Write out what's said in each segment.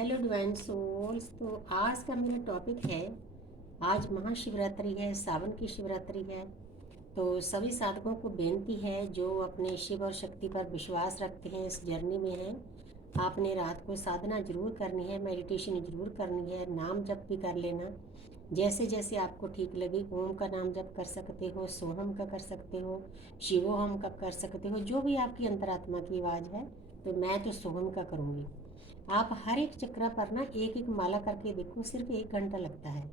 Hello divine souls. तो आज का मेरा टॉपिक है, आज महाशिवरात्रि है, सावन की शिवरात्रि है। तो सभी साधकों को बेनती है जो अपने शिव और शक्ति पर विश्वास रखते हैं, इस जर्नी में हैं, आपने रात को साधना जरूर करनी है, मेडिटेशन जरूर करनी है, नाम जप भी कर लेना। जैसे जैसे आपको ठीक लगे, ओम का नाम जप कर सकते हो, सोहम का कर सकते हो, शिवोहम का कर सकते हो, जो भी आपकी अंतरात्मा की आवाज़ है। तो मैं तो सोहम का करूँगी। आप हर एक चक्रा पर ना एक एक माला करके देखो, सिर्फ 1 घंटा लगता है।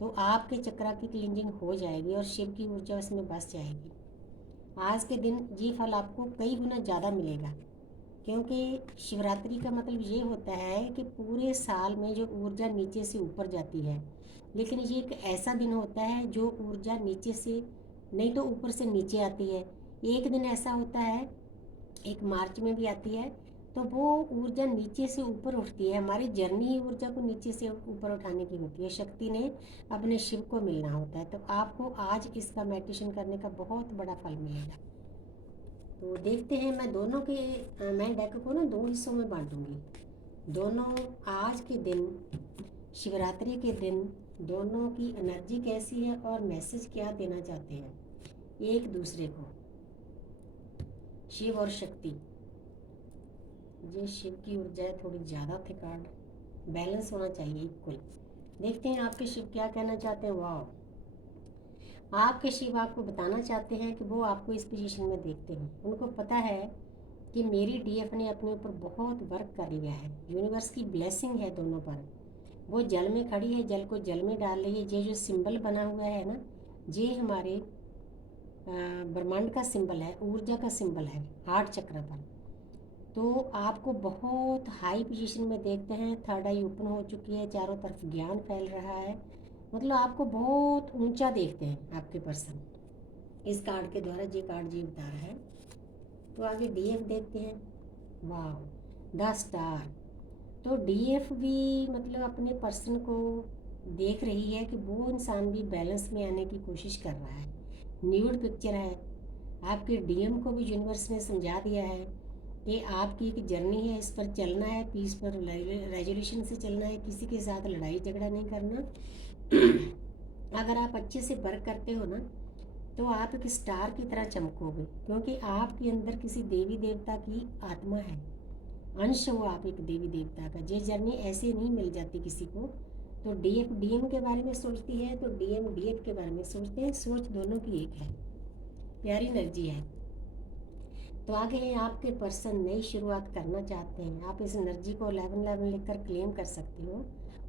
तो आपके चक्रा की क्लींजिंग हो जाएगी और शिव की ऊर्जा उसमें बस जाएगी। आज के दिन ये फल आपको कई गुना ज़्यादा मिलेगा, क्योंकि शिवरात्रि का मतलब ये होता है कि पूरे साल में जो ऊर्जा नीचे से ऊपर जाती है, लेकिन ये एक ऐसा दिन होता है जो ऊर्जा नीचे से नहीं तो ऊपर से नीचे आती है। एक दिन ऐसा होता है, एक मार्च में भी आती है, तो वो ऊर्जा नीचे से ऊपर उठती है। हमारी जर्नी ही ऊर्जा को नीचे से ऊपर उठाने की होती है। शक्ति ने अपने शिव को मिलना होता है। तो आपको आज इसका मेडिटेशन करने का बहुत बड़ा फल मिलेगा। तो देखते हैं, मैं डेक को ना 2 हिस्सों में बांटूंगी। दोनों आज के दिन, शिवरात्रि के दिन, दोनों की एनर्जी कैसी है और मैसेज क्या देना चाहते हैं एक दूसरे को, शिव और शक्ति। ये शिव की ऊर्जा है, थोड़ी ज़्यादा थे कार्ड, बैलेंस होना चाहिए इक्वल। देखते हैं आपके शिव क्या कहना चाहते हैं। वाह, आपके शिव आपको बताना चाहते हैं कि वो आपको इस पोजीशन में देखते हैं। उनको पता है कि मेरी डीएफ ने अपने ऊपर बहुत वर्क कर लिया है, यूनिवर्स की ब्लेसिंग है दोनों पर। वो जल में खड़ी है, जल को जल में डाल रही है। ये जो सिंबल बना हुआ है ना, ये हमारे ब्रह्मांड का सिंबल है, ऊर्जा का सिंबल है हार्ट चक्र पर। तो आपको बहुत हाई पोजीशन में देखते हैं, थर्ड आई ओपन हो चुकी है, चारों तरफ ज्ञान फैल रहा है, मतलब आपको बहुत ऊंचा देखते हैं आपके पर्सन। इस कार्ड के द्वारा ये कार्ड जी बता रहा है। तो आगे डीएफ देखते हैं। वाह, द स्टार। तो डीएफ भी मतलब अपने पर्सन को देख रही है कि वो इंसान भी बैलेंस में आने की कोशिश कर रहा है। न्यूड पिक्चर है। आपके डीएम को भी यूनिवर्स ने समझा दिया है कि आपकी एक जर्नी है, इस पर चलना है, पीस पर रेजोल्यूशन से चलना है, किसी के साथ लड़ाई झगड़ा नहीं करना। अगर आप अच्छे से वर्क करते हो ना, तो आप एक स्टार की तरह चमकोगे, क्योंकि आपके अंदर किसी देवी देवता की आत्मा है, अंश हो आप एक देवी देवता का। ये जर्नी ऐसे नहीं मिल जाती किसी को। तो डीएफ डीएम के बारे में सोचती है, तो डीएम डीएफ के बारे में सोचते हैं। सोच दोनों की एक है, प्यारी एनर्जी है। तो आगे आपके पर्सन नई शुरुआत करना चाहते हैं। आप इस एनर्जी को 1111 लिखकर क्लेम कर सकते हो।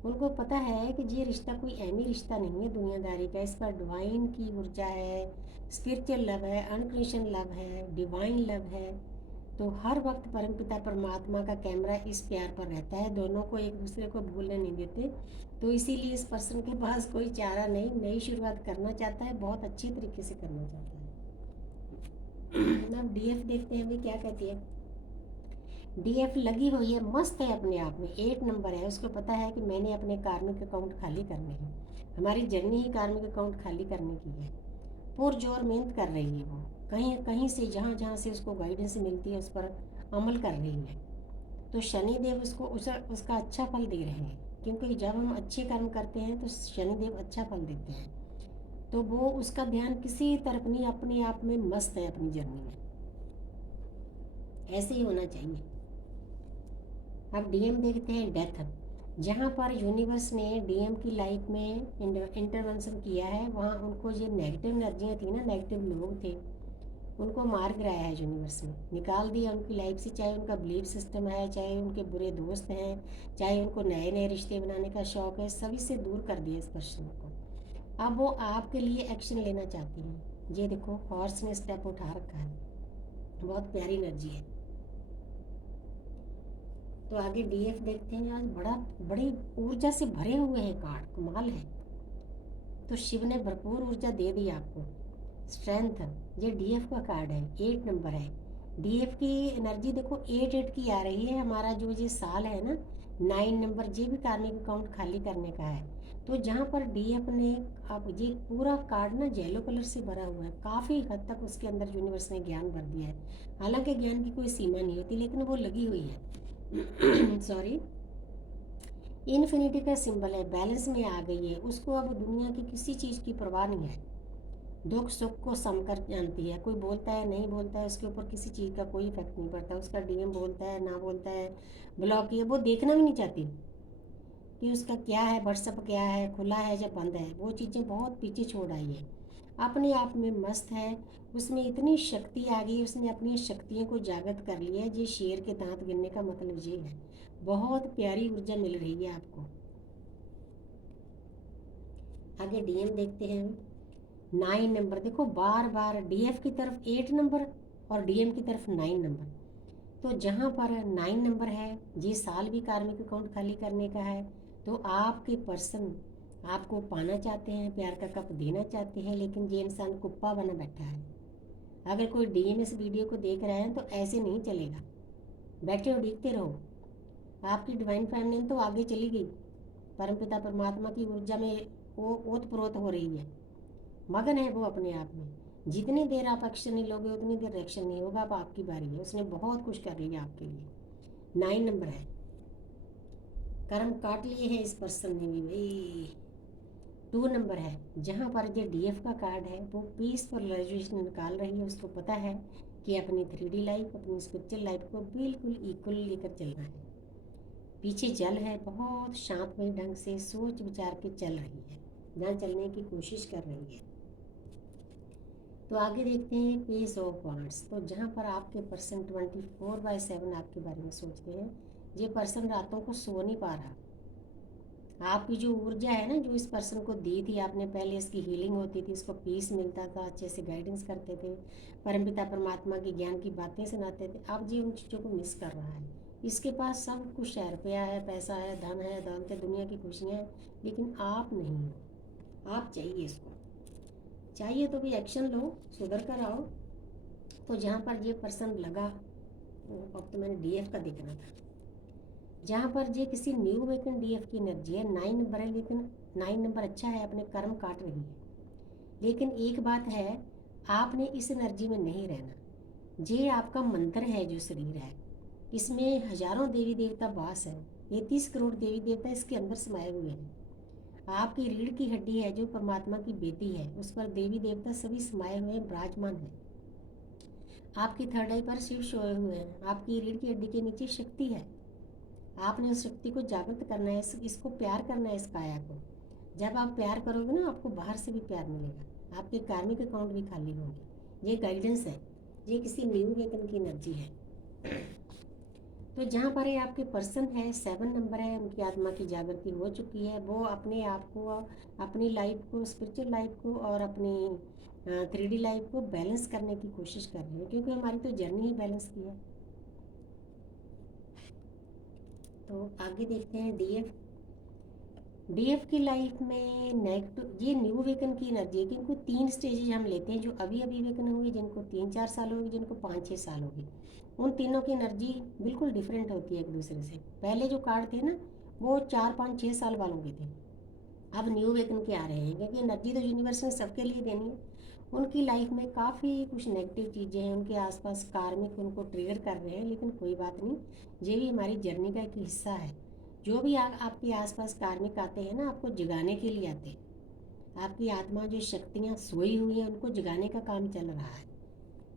उनको पता है कि ये रिश्ता कोई एमी रिश्ता नहीं है दुनियादारी का, इस पर डिवाइन की ऊर्जा है, स्पिरिचुअल लव है, अनकंडीशनल लव है, डिवाइन लव है। तो हर वक्त परमपिता परमात्मा का कैमरा इस प्यार पर रहता है, दोनों को एक दूसरे को भूलने नहीं देते। तो इसीलिए इस पर्सन के पास कोई चारा नहीं, नई शुरुआत करना चाहता है, बहुत अच्छी तरीके से करना चाहता है। अब डीएफ देखते हैं भी क्या कहती है। डीएफ लगी हुई है, मस्त है अपने आप में, 8 नंबर है। उसको पता है कि मैंने अपने कार्मिक अकाउंट खाली करने हैं। हमारी जर्नी ही कार्मिक अकाउंट खाली करने की है। पुरजोर मेहनत कर रही है वो, कहीं कहीं से जहाँ जहाँ से उसको गाइडेंस मिलती है उस पर अमल कर रही है। तो शनिदेव उसका अच्छा फल दे रहे हैं, क्योंकि जब हम अच्छे कर्म करते हैं तो शनिदेव अच्छा फल देते हैं। तो वो उसका ध्यान किसी तरफ नहीं, अपने आप में मस्त है अपनी जर्नी में। ऐसे ही होना चाहिए। अब डीएम देखते हैं, डेथ। जहाँ पर यूनिवर्स ने डीएम की लाइफ में इंटरवेंशन किया है, वहाँ उनको ये नेगेटिव एनर्जियाँ थी ना, नेगेटिव लोग थे, उनको मार गिराया है यूनिवर्स ने, निकाल दिया उनकी लाइफ से। चाहे उनका बिलीफ सिस्टम है, चाहे उनके बुरे दोस्त हैं, चाहे उनको नए नए रिश्ते बनाने का शौक़ है, सभी से दूर कर दिया इस पर्सन को। अब वो आपके लिए एक्शन लेना चाहती हैं। ये देखो, हॉर्स ने स्टेप उठा रखा है, बहुत प्यारी एनर्जी है। तो आगे डीएफ देखते हैं। आज बड़ी ऊर्जा से भरे हुए हैं कार्ड, कमाल है। तो शिव ने भरपूर ऊर्जा दे दी आपको, स्ट्रेंथ। ये डीएफ का कार्ड है, 8 नंबर है। डीएफ की एनर्जी देखो 8 की आ रही है। हमारा जो ये साल है ना, 9 नंबर, ये भी कार्मिक अकाउंट खाली करने का है। तो जहाँ पर डीएफ ने, अब ये पूरा कार्ड ना येलो कलर से भरा हुआ है, काफ़ी हद तक उसके अंदर यूनिवर्स ने ज्ञान भर दिया है। हालांकि ज्ञान की कोई सीमा नहीं होती, लेकिन वो लगी हुई है। सॉरी। इन्फिनिटी का सिंबल है, बैलेंस में आ गई है, उसको अब दुनिया की किसी चीज़ की परवाह नहीं है, दुख सुख को समकर जानती है। कोई बोलता है नहीं बोलता है, उसके ऊपर किसी चीज़ का कोई इफेक्ट नहीं पड़ता। उसका डीएम बोलता है ना बोलता है, ब्लॉक किया, वो देखना भी नहीं चाहती कि उसका क्या है, व्हाट्सअप क्या है, खुला है या बंद है। वो चीज़ें बहुत पीछे छोड़ आई है, अपने आप में मस्त है, उसमें इतनी शक्ति आ गई, उसने अपनी शक्तियों को जागृत कर लिया है। ये शेर के दांत गिनने का मतलब ये है, बहुत प्यारी ऊर्जा मिल रही है आपको। आगे डीएम देखते हैं। 9 नंबर देखो, बार बार डीएफ की तरफ 8 नंबर और डीएम की तरफ 9 नंबर। तो जहाँ पर 9 नंबर है, ये साल भी कार्मिक अकाउंट खाली करने का है। तो आपके पर्सन आपको पाना चाहते हैं, प्यार का कप देना चाहते हैं, लेकिन ये इंसान कुप्पा बना बैठा है। अगर कोई डीएम इस वीडियो को देख रहा है तो ऐसे नहीं चलेगा, बैठे उड़ीकते रहो। आपकी डिवाइन फैमिली तो आगे चली गई, परमपिता परमात्मा की ऊर्जा में वो ओत प्रोत हो रही है, मगन है वो अपने आप में। जितनी देर आप एक्शन नहीं लोगे उतनी देर एक्शन नहीं होगा। अब आपकी बारी है, उसने बहुत कुछ कर लिया आपके लिए। 9 नंबर है, कर्म काट लिए हैं इस पर्सन ने भी भाई। 2 नंबर है, जहाँ पर जो डीएफ का कार्ड है वो पीस और ग्रेजुएशन निकाल रही है। उसको पता है कि अपनी 3D लाइफ, अपनी स्पिरिचुअल लाइफ को बिल्कुल इक्वल लेकर चलना है। पीछे जल है, बहुत शांतमय ढंग से सोच विचार के चल रही है, जहाँ चलने की कोशिश कर रही है। तो आगे देखते हैं पेज ऑफ वांड्स। तो जहाँ पर आपके पर्सन 24/7 आपके बारे में सोचते हैं, ये पर्सन रातों को सो नहीं पा रहा। आपकी जो ऊर्जा है ना, जो इस पर्सन को दी थी आपने, पहले इसकी हीलिंग होती थी, इसको पीस मिलता था, अच्छे से गाइडेंस करते थे, परमपिता परमात्मा की ज्ञान की बातें सुनाते थे। अब जी उन चीज़ों को मिस कर रहा है। इसके पास सब कुछ है, रुपया है, पैसा है, धन है, दौलत है, दुनिया की खुशियाँ हैं, लेकिन आप नहीं हो। आप चाहिए इसको, चाहिए तो भी एक्शन लो, सुधर कर आओ। तो जहाँ पर ये पर्सन लगा, अब तो मैंने डीएफ का देखना था, जहाँ पर ये किसी न्यू वेकन डीएफ की एनर्जी है। 9 नंबर है, लेकिन 9 नंबर अच्छा है, अपने कर्म काट रही है। लेकिन एक बात है, आपने इस एनर्जी में नहीं रहना। ये आपका मंत्र है, जो शरीर है, इसमें हजारों देवी देवता वास है, 33 करोड़ देवी देवता इसके अंदर समाये हुए हैं। आपकी रीढ़ की हड्डी है, जो परमात्मा की बेटी है, उस पर देवी देवता सभी समाये हुए विराजमान है। आपकी थर्ड आई पर शिव सोए हुए हैं। आपकी रीढ़ की हड्डी के नीचे शक्ति है, आपने उस शक्ति को जागृत करना है, इसको प्यार करना है, इस काया को। जब आप प्यार करोगे ना, आपको बाहर से भी प्यार मिलेगा, आपके कार्मिक अकाउंट भी खाली होंगे। ये गाइडेंस है, ये किसी न्यू वेतन की एनर्जी है। तो जहाँ पर ये आपके पर्सन है, 7 नंबर है, उनकी आत्मा की जागृति हो चुकी है। वो अपने आप को, अपनी लाइफ को, स्पिरिचुअल लाइफ को और अपनी 3D लाइफ को बैलेंस करने की कोशिश कर रहे हैं, क्योंकि हमारी तो जर्नी ही बैलेंस की है। तो आगे देखते हैं डीएफ। डीएफ की लाइफ में नेगेटिव, ये न्यू वेकन की एनर्जी है, जिनको 3 स्टेजेज हम लेते हैं, जो अभी अभी वेकन होंगे, जिनको 3-4 साल होगी, जिनको 5-6 साल होगी। उन तीनों की एनर्जी बिल्कुल डिफरेंट होती है एक दूसरे से। पहले जो कार्ड थे ना, वो 4-5-6 साल वालों के थे, अब न्यू वेकन के आ रहे हैं, क्योंकि एनर्जी तो यूनिवर्स ने सबके लिए देनी है। उनकी लाइफ में काफ़ी कुछ नेगेटिव चीज़ें हैं, उनके आसपास कार्मिक उनको ट्रिगर कर रहे हैं, लेकिन कोई बात नहीं, ये भी हमारी जर्नी का एक हिस्सा है। जो भी आपके आसपास कार्मिक आते हैं ना, आपको जगाने के लिए आते हैं। आपकी आत्मा जो शक्तियाँ सोई हुई हैं, उनको जगाने का काम चल रहा है,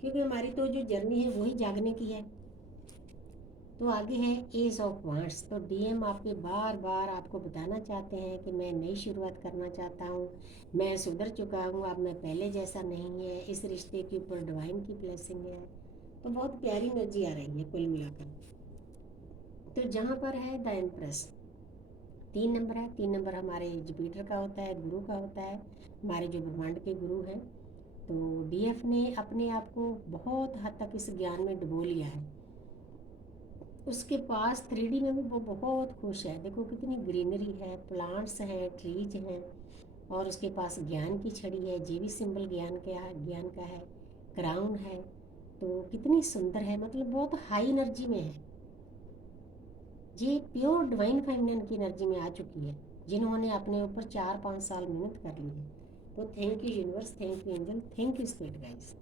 क्योंकि हमारी तो जो जर्नी है वही जागने की है। तो आगे है एज ऑफ वांड्स। तो डीएम आपके बार बार आपको बताना चाहते हैं कि मैं नई शुरुआत करना चाहता हूँ, मैं सुधर चुका हूँ, अब मैं पहले जैसा नहीं है, इस रिश्ते के ऊपर डिवाइन की ब्लेसिंग है। तो बहुत प्यारी एनर्जी आ रही है कुल मिलाकर। तो जहाँ पर है द एम्प्रेस, 3 नंबर है। 3 नंबर हमारे जुपिटर का होता है, गुरु का होता है, हमारे जो ब्रह्मांड के गुरु हैं। तो डीएफ ने अपने आप को बहुत हद तक इस ज्ञान में डुबो लिया है। उसके पास 3D में भी वो बहुत खुश है। देखो कितनी ग्रीनरी है, प्लांट्स हैं, ट्रीज हैं, और उसके पास ज्ञान की छड़ी है, ये भी सिंबल ज्ञान का है, क्राउन है। तो कितनी सुंदर है, मतलब बहुत हाई एनर्जी में है। ये प्योर डिवाइन फेमिनिन की एनर्जी में आ चुकी है, जिन्होंने अपने ऊपर 4-5 साल मेहनत कर ली है। तो thank you universe, thank you angel, thank you spirit guys.